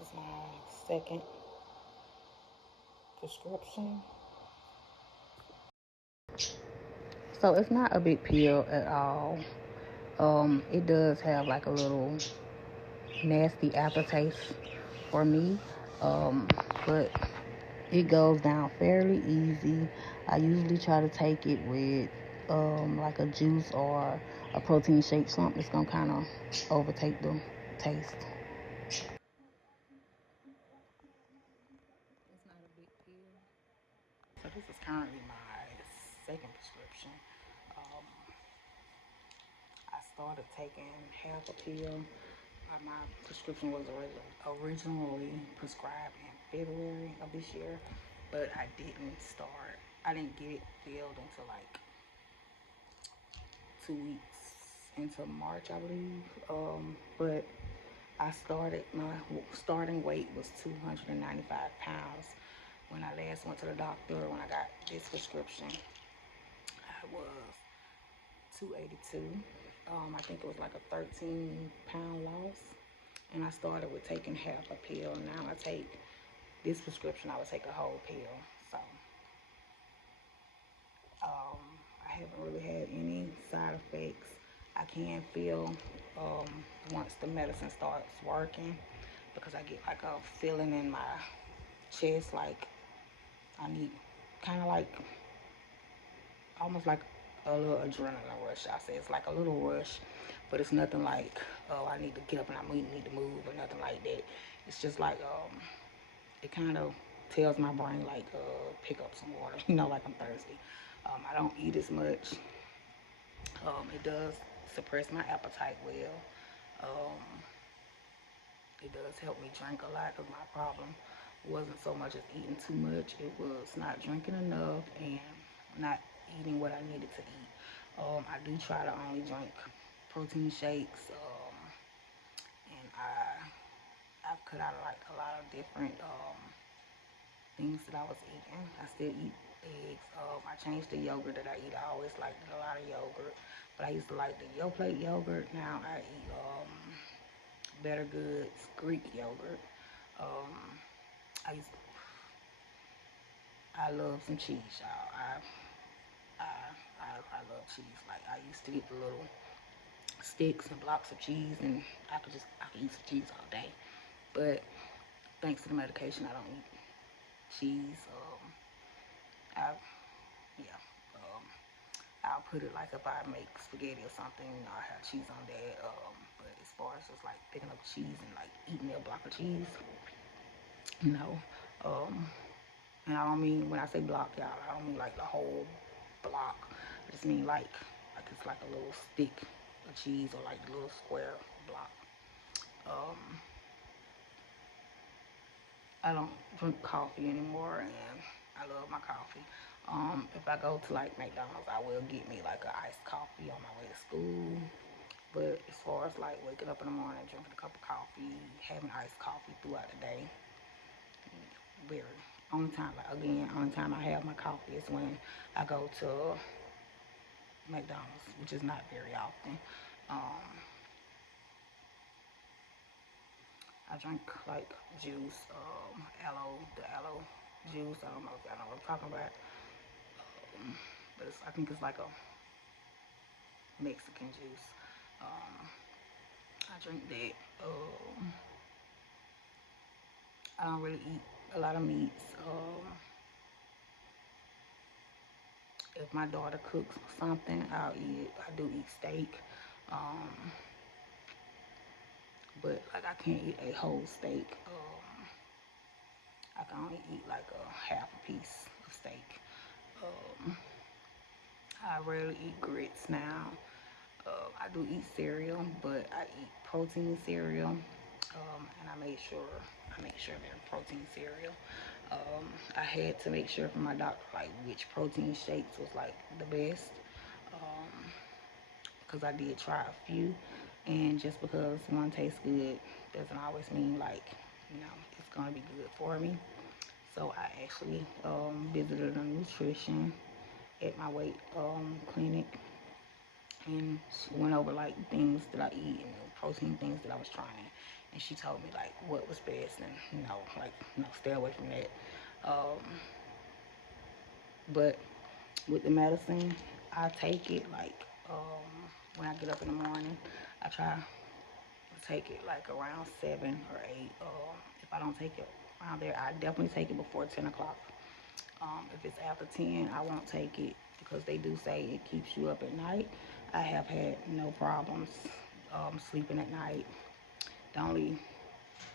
This is my second prescription. So it's not a big pill at all. It does have like a little nasty aftertaste for me. But it goes down fairly easy. I usually try to take it with like a juice or a protein shake, something that's gonna kind of overtake the taste. It's not a big pill. So this is currently my second prescription. Um, I started taking half a pill. My prescription was originally prescribed in February of this year, but I didn't get it filled until like 2 weeks into March, I believe. But my starting weight was 295 pounds. When I last went to the doctor, when I got this prescription, I was 282. I think it was like a 13-pound loss. And I started with taking half a pill. Now I take this prescription, I would take a whole pill. So I haven't really had any side effects. I can feel once the medicine starts working because I get like a feeling in my chest like I need kind of like almost like a little adrenaline rush. I say it's like a little rush, but it's nothing like, oh, I need to get up and I need to move or nothing like that. It's just like it kind of tells my brain like pick up some water, like I'm thirsty. I don't eat as much. It does suppress my appetite well. Um, it does help me drink a lot, because my problem wasn't so much as eating too much. It was not drinking enough and not eating what I needed to eat. I do try to only drink protein shakes, and I've cut out like a lot of different things that I was eating. I still eat eggs. I changed the yogurt that I eat. I always liked a lot of yogurt, but I used to like the Yoplait yogurt. Now I eat Better Goods Greek yogurt. Um, I used I love some cheese, y'all. I love cheese. Like I used to get the little sticks and blocks of cheese, and I could eat some cheese all day. But thanks to the medication, I don't eat cheese. I yeah. Um, I'll put it like if I make spaghetti or something, I have cheese on that. But as far as just like picking up cheese and like eating a block of cheese, no. Um, and I don't mean, when I say block, y'all, I don't mean like the whole block. I just mean like it's like a little stick of cheese or like a little square block. Um, I don't drink coffee anymore, and I love my coffee. If I go to like McDonald's, I will get me like an iced coffee on my way to school. But as far as like waking up in the morning, drinking a cup of coffee, having iced coffee throughout the day, very only time I have my coffee is when I go to McDonald's, which is not very often. Um, I drink like juice, the aloe juice. I don't know if y'all know what I'm talking about, but I think it's like a Mexican juice. Um, I drink that. I don't really eat a lot of meats. If my daughter cooks something, I'll eat it. I do eat steak, um, but like I can't eat a whole steak. I can only eat like a half a piece of steak. Um, I rarely eat grits now. I do eat cereal, but I eat protein cereal, and I make sure they're protein cereal. I had to make sure from my doctor like which protein shakes was like the best, because I did try a few, and just because one tastes good doesn't always mean like it's gonna be good for me. So I actually visited a nutrition at my weight clinic, and she went over like things that I eat and protein things that I was trying, and she told me like what was best, and like stay away from that. Um, but with the medicine, I take it like when I get up in the morning. I try to take it like around 7 or 8. If I don't take it around there, I definitely take it before 10 o'clock. If it's after 10, I won't take it because they do say it keeps you up at night. I have had no problems sleeping at night. The only,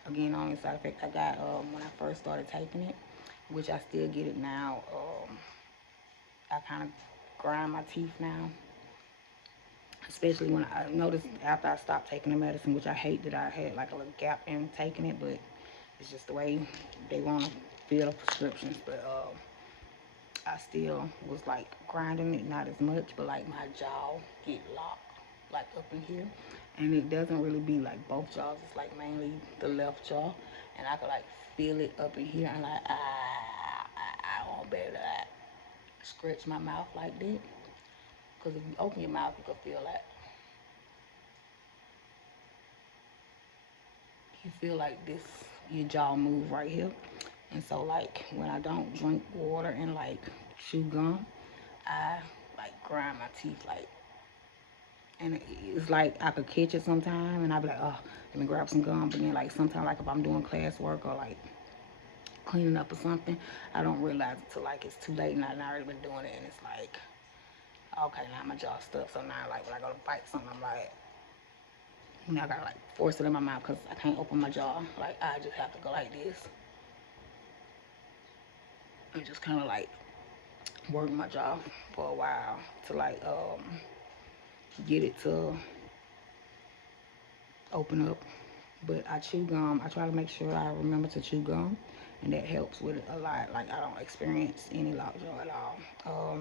again, the only side effect I got when I first started taking it, which I still get it now, I kind of grind my teeth now. Especially when I noticed after I stopped taking the medicine, which I hate that I had like a little gap in taking it, but it's just the way they want to fill the prescriptions. But I still was like grinding it, not as much, but like my jaw get locked like up in here, and it doesn't really be like both jaws. It's like mainly the left jaw, and I could like feel it up in here, and like I won't be able to like, scratch my mouth like that. Cause if you open your mouth, you can feel that. You feel like this, your jaw move right here, and so like when I don't drink water and like chew gum, I like grind my teeth like, and it's like I could catch it sometime, and I'd be like, oh, let me grab some gum. But then like sometimes like if I'm doing class work or like cleaning up or something, I don't realize it till like it's too late and I've already been doing it, and it's like, okay, now my jaw stuck. So now like when I go to bite something, I'm like, now I gotta like force it in my mouth because I can't open my jaw. Like I just have to go like this and just kind of like work my jaw for a while to like get it to open up. But I chew gum. I try to make sure I remember to chew gum, and that helps with it a lot. Like I don't experience any lockjaw at all.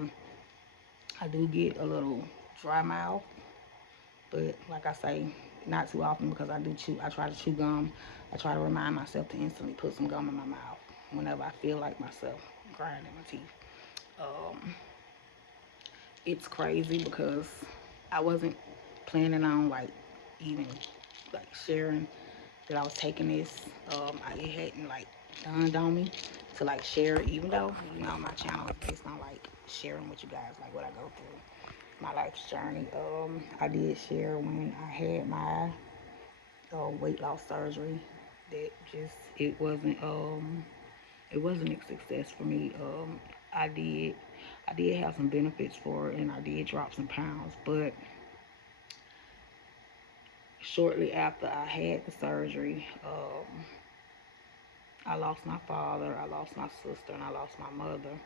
I do get a little dry mouth, but like I say, not too often because I do chew. I try to chew gum. I try to remind myself to instantly put some gum in my mouth whenever I feel like myself grinding my teeth. Um, it's crazy because I wasn't planning on like even like sharing that I was taking this. It hadn't like dawned on me to like share it, even though my channel is based on like sharing with you guys like what I go through, my life's journey. I did share when I had my weight loss surgery that just it wasn't a success for me. I did I did have some benefits for it, and I did drop some pounds, but shortly after I had the surgery, I lost my father, I lost my sister, and I lost my mother,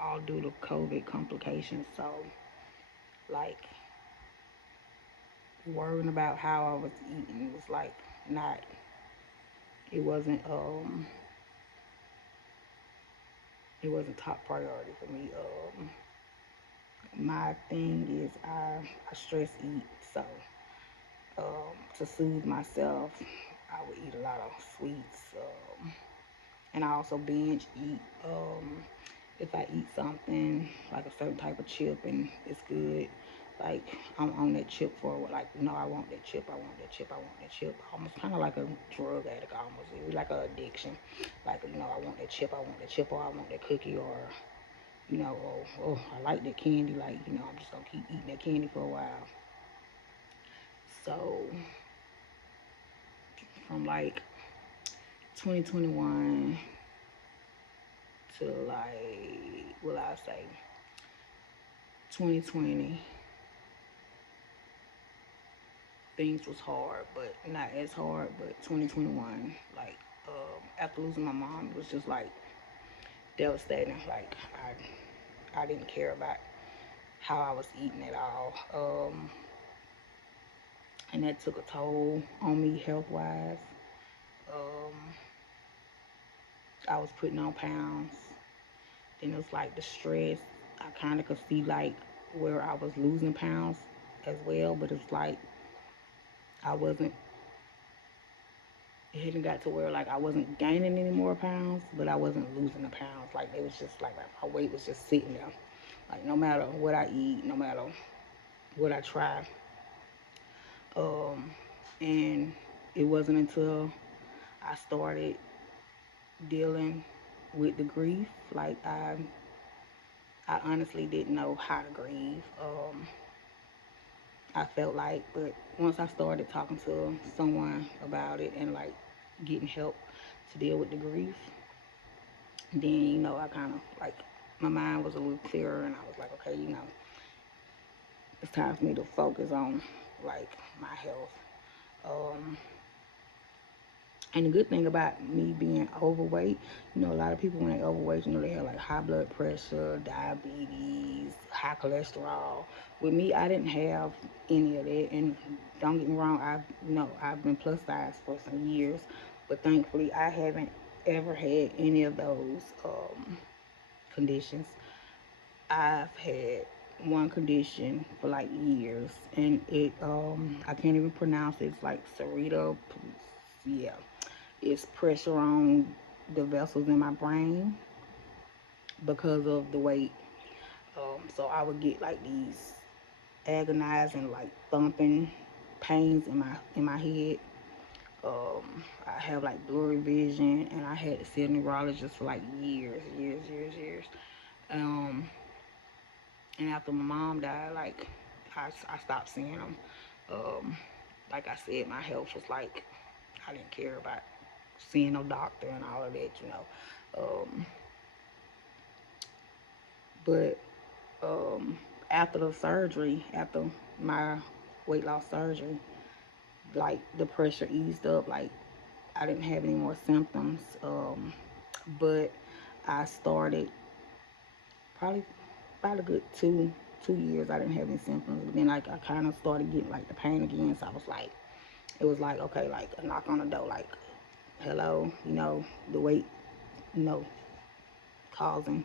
all due to COVID complications. So, like, worrying about how I was eating was like not, it wasn't, it wasn't top priority for me. My thing is I stress eat, so to soothe myself, I would eat a lot of sweets, and I also binge eat. If I eat something like a certain type of chip and it's good, like I'm on that chip for like, no, I want that chip, I want that chip, I want that chip. Almost kind of like a drug addict, almost. It was like an addiction. Like, I want that chip, I want that chip, or I want that cookie, or I like that candy. Like, I'm just gonna keep eating that candy for a while. So from like 2021 to like, will I say 2020, things was hard, but not as hard. But 2021, like after losing my mom, it was just like devastating. Like I didn't care about how I was eating at all, and that took a toll on me health wise. Um, I was putting on pounds. Then it was like the stress. I kind of could see like where I was losing pounds as well, but it's like I wasn't. It hadn't got to where like I wasn't gaining any more pounds, but I wasn't losing the pounds. Like it was just like my weight was just sitting there. Like no matter what I eat, no matter what I try, And it wasn't until I started dealing with the grief, like I honestly didn't know how to grieve. I felt like, but once I started talking to someone about it and like getting help to deal with the grief, then I kind of like my mind was a little clearer, and I was like, okay, it's time for me to focus on like my health. Um, And the good thing about me being overweight, a lot of people when they overweight, they have like high blood pressure, diabetes, high cholesterol. With me, I didn't have any of that. And don't get me wrong, I've been plus size for some years, but thankfully I haven't ever had any of those conditions. I've had one condition for like years, and I can't even pronounce it. It's like Cerita, yeah, it's pressure on the vessels in my brain because of the weight. So I would get like these agonizing, like thumping pains in my head. I have like blurry vision, and I had to see a neurologist for like years, years, years, years. Um, and after my mom died, like I stopped seeing them. Um, like I said, my health was like I didn't care about seeing no doctor and all of that. But after the surgery, after my weight loss surgery, like the pressure eased up. Like I didn't have any more symptoms. But I started probably about a good two years. I didn't have any symptoms. But then like I kind of started getting like the pain again. So I was like, it was like okay, like a knock on the door, like hello, the weight, you know, causing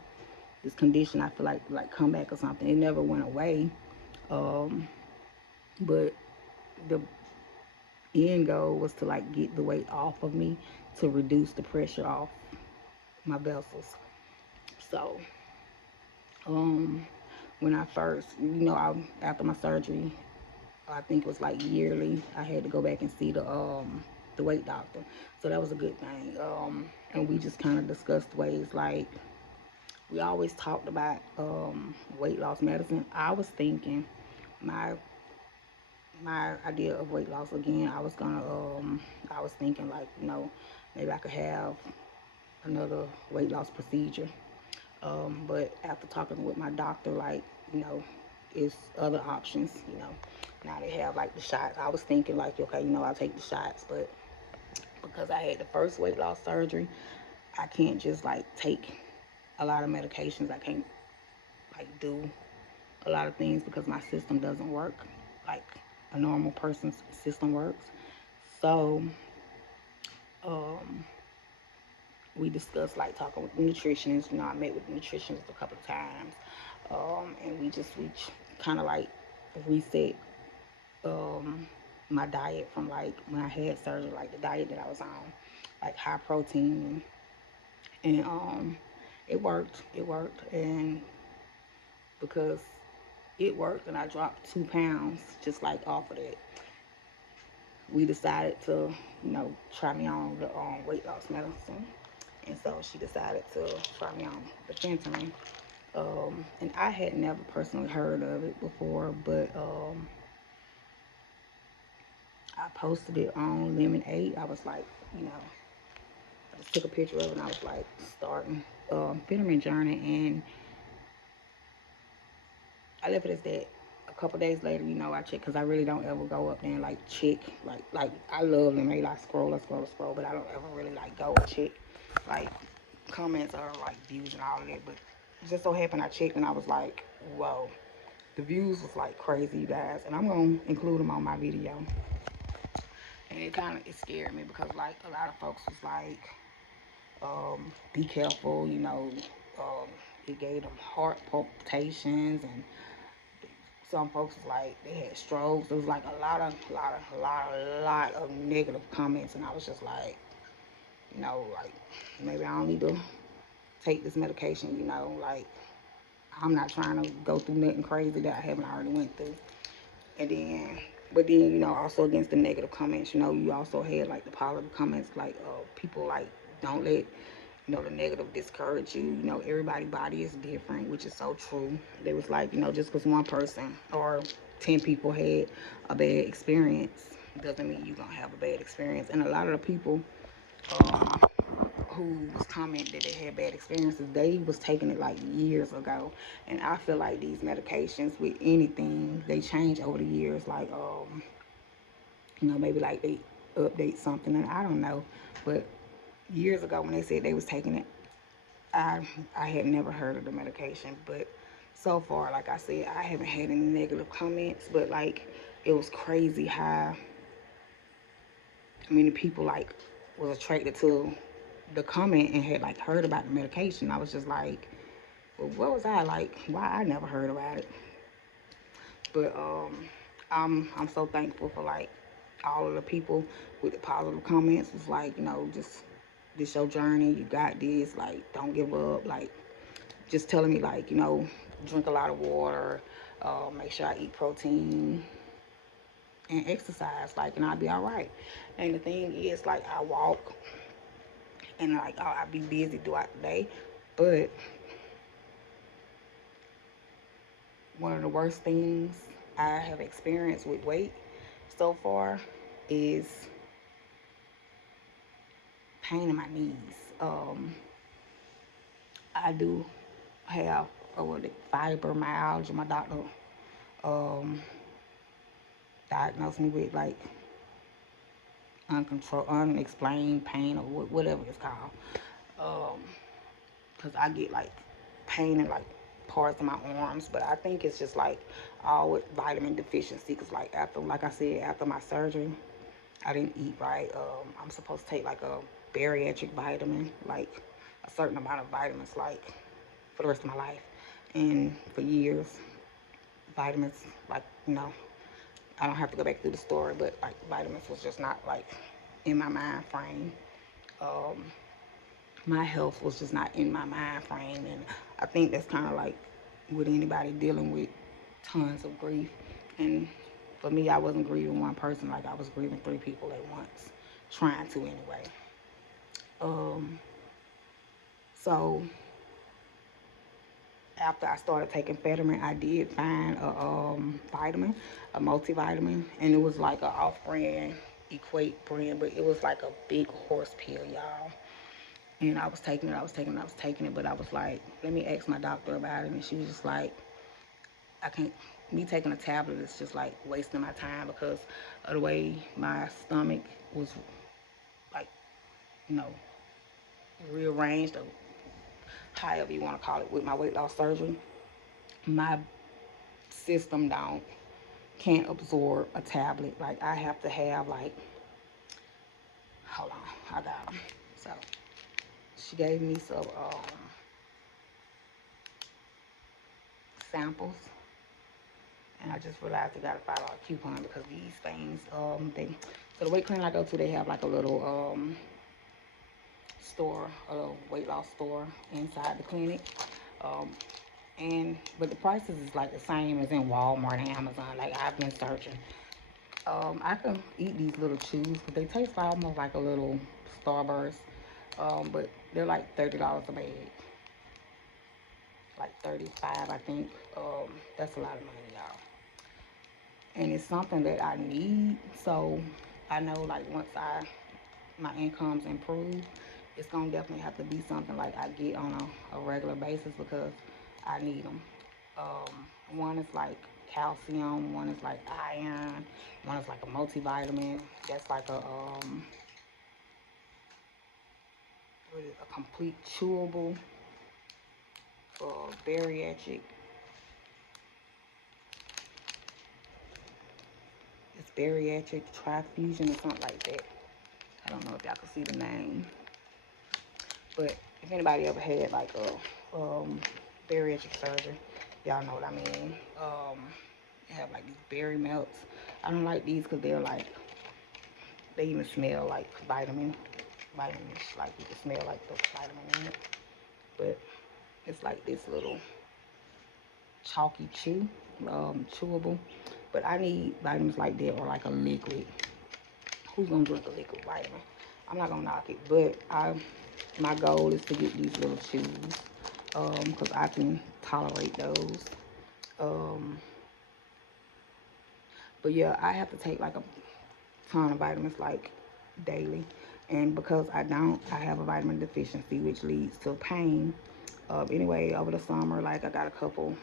this condition. I feel like come back or something. It never went away. Um, but the end goal was to like get the weight off of me to reduce the pressure off my vessels. So, um, when I first, after my surgery, I think it was like yearly, I had to go back and see the weight doctor. So that was a good thing. And we just kind of discussed ways like we always talked about weight loss medicine. I was thinking my my idea of weight loss again. I was thinking like maybe I could have another weight loss procedure. But after talking with my doctor, like it's other options. Now they have like the shots. I was thinking like okay, I'll take the shots, but because I had the first weight loss surgery, I can't just like take a lot of medications. I can't like do a lot of things because my system doesn't work like a normal person's system works. So um, we discussed like talking with the nutritionists. I met with the nutritionists a couple of times, and we kind of like reset um, my diet from like when I had surgery, like the diet that I was on, like high protein, and it worked. It worked, and because it worked, and I dropped 2 pounds just like off of that. We decided to, try me on the weight loss medicine. And so she decided to try me on the Phentermine. And I had never personally heard of it before, but I posted it on Lemon 8. I was like, I just took a picture of it and I was like, starting Phentermine journey. And I left it as that. A couple days later, I checked because I really don't ever go up there and like check. Like I love them. They like scroll, but I don't ever really like go and check like comments or like views and all of that. But it just so happened I checked and I was like, whoa, the views was like crazy, you guys. And I'm gonna include them on my video. And it scared me because like a lot of folks was like, be careful, it gave them heart palpitations and some folks was like they had strokes. There was like a lot of negative comments, and I was just like, like maybe I don't need to take this medication. Like I'm not trying to go through nothing crazy that I haven't already went through. And then But then, also against the negative comments, you also had like the positive comments, like people like don't let the negative discourage you. Everybody body is different, which is so true. They was like, just because one person or 10 people had a bad experience doesn't mean you're gonna have a bad experience. And a lot of the people um, who was commenting that they had bad experiences, they was taking it like years ago. And I feel like these medications with anything, they change over the years. Like maybe like they update something, and I don't know. But years ago when they said they was taking it, I I had never heard of the medication. But so far, like I said, I haven't had any negative comments. But like, it was crazy how many people like was attracted to the comment and had like heard about the medication. I was just like, well, what was I like? Why I never heard about it? But I'm so thankful for like all of the people with the positive comments. It's like, just this your journey. You got this. Like, don't give up. Like, just telling me like, drink a lot of water. Make sure I eat protein and exercise. Like, and I'll be all right. And the thing is, like, I walk and like I be busy throughout the day. But one of the worst things I have experienced with weight so far is pain in my knees. I do have fibromyalgia. My doctor um, diagnosed me with like unexplained pain or whatever it's called. Cause I get like pain in like parts of my arms, but I think it's just like all with vitamin deficiency. Cause like like I said, after my surgery, I didn't eat right. I'm supposed to take like a bariatric vitamin, like a certain amount of vitamins, like for the rest of my life. And for years, vitamins, like, I don't have to go back through the story, but like vitamins was just not like in my mind frame. Um, my health was just not in my mind frame. And I think that's kind of like with anybody dealing with tons of grief. And for me, I wasn't grieving one person, like I was grieving three people at once, trying to anyway. Um, so after I started taking Phentermine, I did find vitamin, a multivitamin, and it was like a off-brand, Equate brand, but it was like a big horse pill, y'all. And I was taking it, but I was like, let me ask my doctor about it, and she was just like, I can't. Me taking a tablet is just like wasting my time because of the way my stomach was like, you know, rearranged or however you want to call it with my weight loss surgery. My system don't can't absorb a tablet. Like I have to have like, hold on, I got them. So she gave me some samples, and I just realized I got a $5 coupon because these things they so the weight clinic I go to, they have like a little store, a little weight loss store inside the clinic. Um, and but the prices is like the same as in Walmart and Amazon. Like I've been searching. I can eat these little chews, but they taste almost like a little Starburst. But they're like $30 a bag, like 35, I think. That's a lot of money, y'all. And it's something that I need. So I know, like once my incomes improve, it's gonna definitely have to be something like I get on a regular basis because I need them. One is like calcium, one is like iron, one is like a multivitamin. That's like a complete chewable bariatric. It's bariatric trifusion or something like that. I don't know if y'all can see the name, but if anybody ever had like a bariatric surgery, y'all know what I mean. They have like these berry melts. I don't like these because they're like they even smell like vitamins. Like you can smell like the vitamin in it, but it's like this little chalky chewable. But I need vitamins like that or like a liquid. Who's gonna drink a liquid vitamin? I'm not gonna knock it, but my goal is to get these little chews, because I can tolerate those. Um, but yeah, I have to take like a ton of vitamins like daily, and because I don't, I have a vitamin deficiency, which leads to pain. Anyway, over the summer, like I got a couple,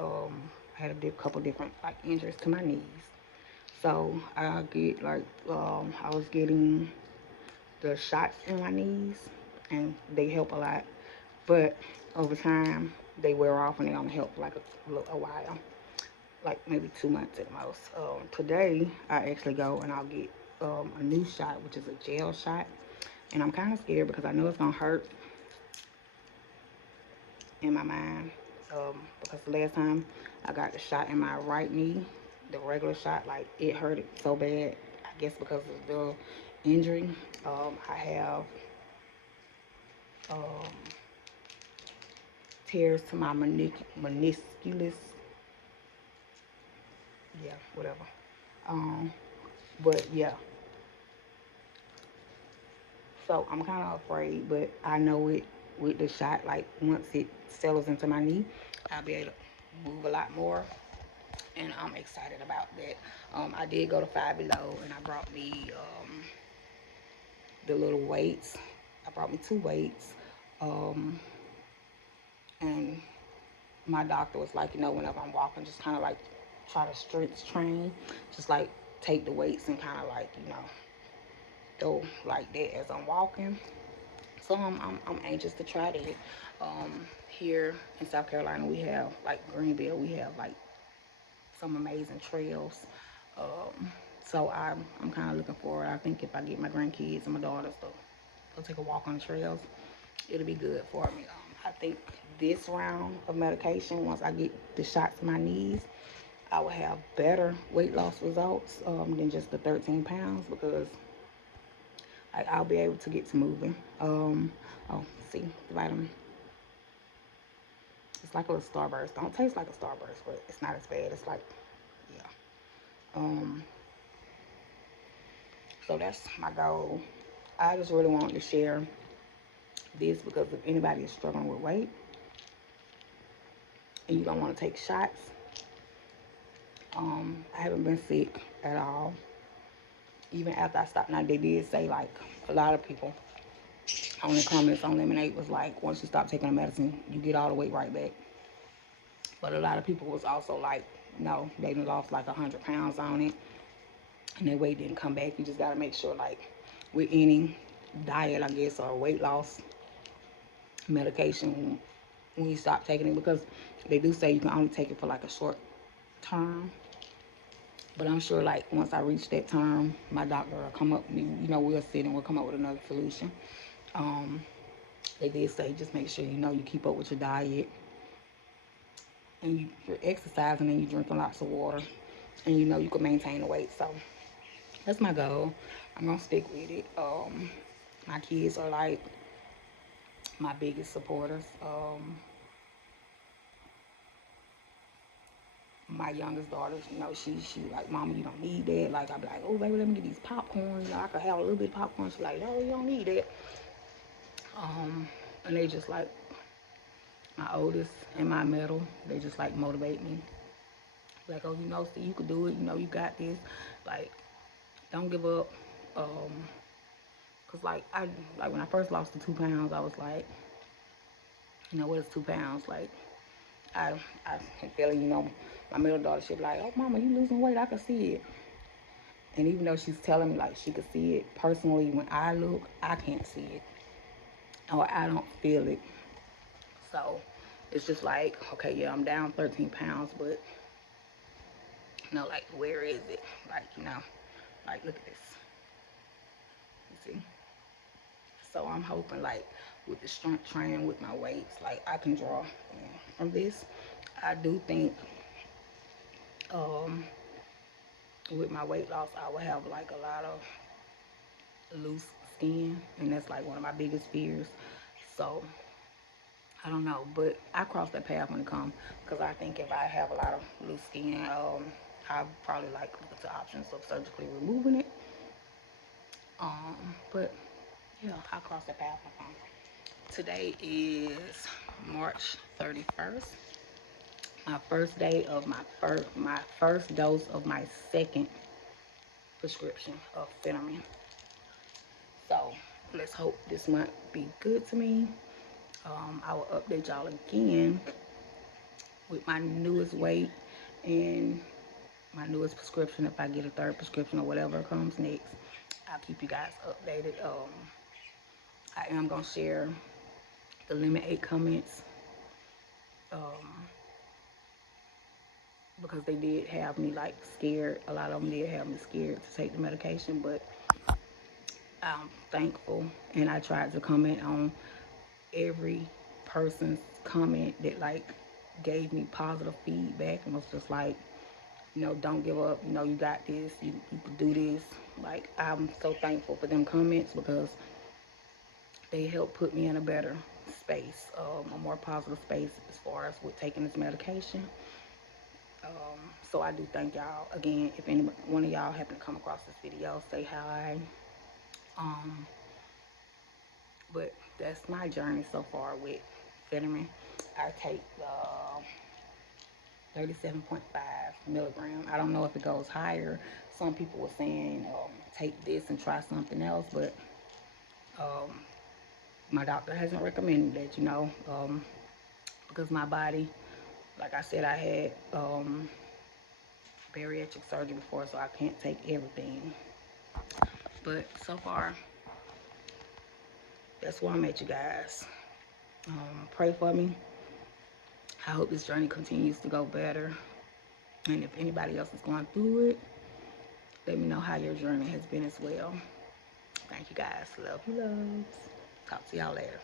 I had a couple different like injuries to my knees. So I get like, I was getting the shots in my knees, and they help a lot. But over time, they wear off and they don't help like a while, like maybe 2 months at the most. Today, I actually go and I'll get a new shot, which is a gel shot. And I'm kind of scared because I know it's going to hurt in my mind. Because the last time I got the shot in my right knee, the regular shot, like it hurt so bad. I guess because of the injury. I have um, tears to my meniscus. Yeah, whatever. Um, but yeah, so I'm kind of afraid, but I know it with the shot. Like once it settles into my knee, I'll be able to move a lot more, and I'm excited about that. I did go to Five Below, and I brought me the little weights. I brought me two weights, um, and my doctor was like, whenever I'm walking, just kind of like try to strength train, just like take the weights and kind of like, go like that as I'm walking. So I'm anxious to try that. Here in South Carolina, we have like Greenville, we have like some amazing trails. Um, so I'm kind of looking forward. I think if I get my grandkids and my daughters to go take a walk on the trails, it'll be good for me. I think this round of medication, once I get the shots in my knees, I will have better weight loss results than just the 13 pounds because I'll be able to get to moving. Oh, see, the vitamin. It's like a little Starburst. Don't taste like a Starburst, but it's not as bad. It's like, yeah. Um, so that's my goal. I just really wanted to share this because if anybody is struggling with weight and you don't want to take shots, I haven't been sick at all. Even after I stopped, now they did say like a lot of people on the comments on Lemonade was like, once you stop taking the medicine, you get all the weight right back. But a lot of people was also like, no, they done lost like 100 pounds on it, and their weight didn't come back. You just gotta make sure like with any diet, I guess, or weight loss medication when you stop taking it, because they do say you can only take it for like a short term. But I'm sure like once I reach that term, my doctor will come up, we'll sit and we'll come up with another solution. Um, they did say just make sure you keep up with your diet and you're exercising and you're drinking lots of water, and you can maintain the weight. So that's my goal. I'm gonna stick with it. My kids are like my biggest supporters. My youngest daughter, she like, Mama, you don't need that. Like, I be like, oh, baby, let me get these popcorn. I could have a little bit of popcorn. She's like, no, you don't need that. Um, and they just like, my oldest and my middle, they just like motivate me. Like, oh, see, you could do it. You got this. Like, don't give up. Um, Cause like when I first lost the 2 pounds, I was like, what is 2 pounds? Like, I I can feel it. My middle daughter, she'd be like, oh, Mama, you losing weight? I can see it. And even though she's telling me like she could see it personally, when I look, I can't see it or I don't feel it. So it's just like, okay, yeah, I'm down 13 pounds, but like, where is it? Like, like, look at this. You see? So I'm hoping like with the strength training with my weights, like I can draw from this. I do think um, with my weight loss, I will have like a lot of loose skin, and that's like one of my biggest fears. So I don't know, but I cross that path when it comes, because I think if I have a lot of loose skin, I probably like look into options of surgically removing it. But yeah, I'll cross that path. Today is March 31st. My first day of my first dose of my second prescription of Phentermine. So let's hope this month be good to me. I will update y'all again with my newest weight and my newest prescription. If I get a third prescription or whatever comes next, I'll keep you guys updated. I am gonna share the limit 8 comments, um, because they did have me like scared. A lot of them did have me scared to take the medication, but I'm thankful, and I tried to comment on every person's comment that like gave me positive feedback and was just like, don't give up, you got this, you can do this. Like, I'm so thankful for them comments because they help put me in a better space, a more positive space as far as with taking this medication. So I do thank y'all again. If any one of y'all happen to come across this video, say hi. Um, but that's my journey so far with Phentermine. I take 37.5 milligram. I don't know if it goes higher. Some people were saying take this and try something else, but um, my doctor hasn't recommended that, because my body, like I said, I had bariatric surgery before, so I can't take everything. But so far, that's where I'm at, you guys. Pray for me. I hope this journey continues to go better. And if anybody else is going through it, let me know how your journey has been as well. Thank you guys. Love you, loves. Talk to y'all later.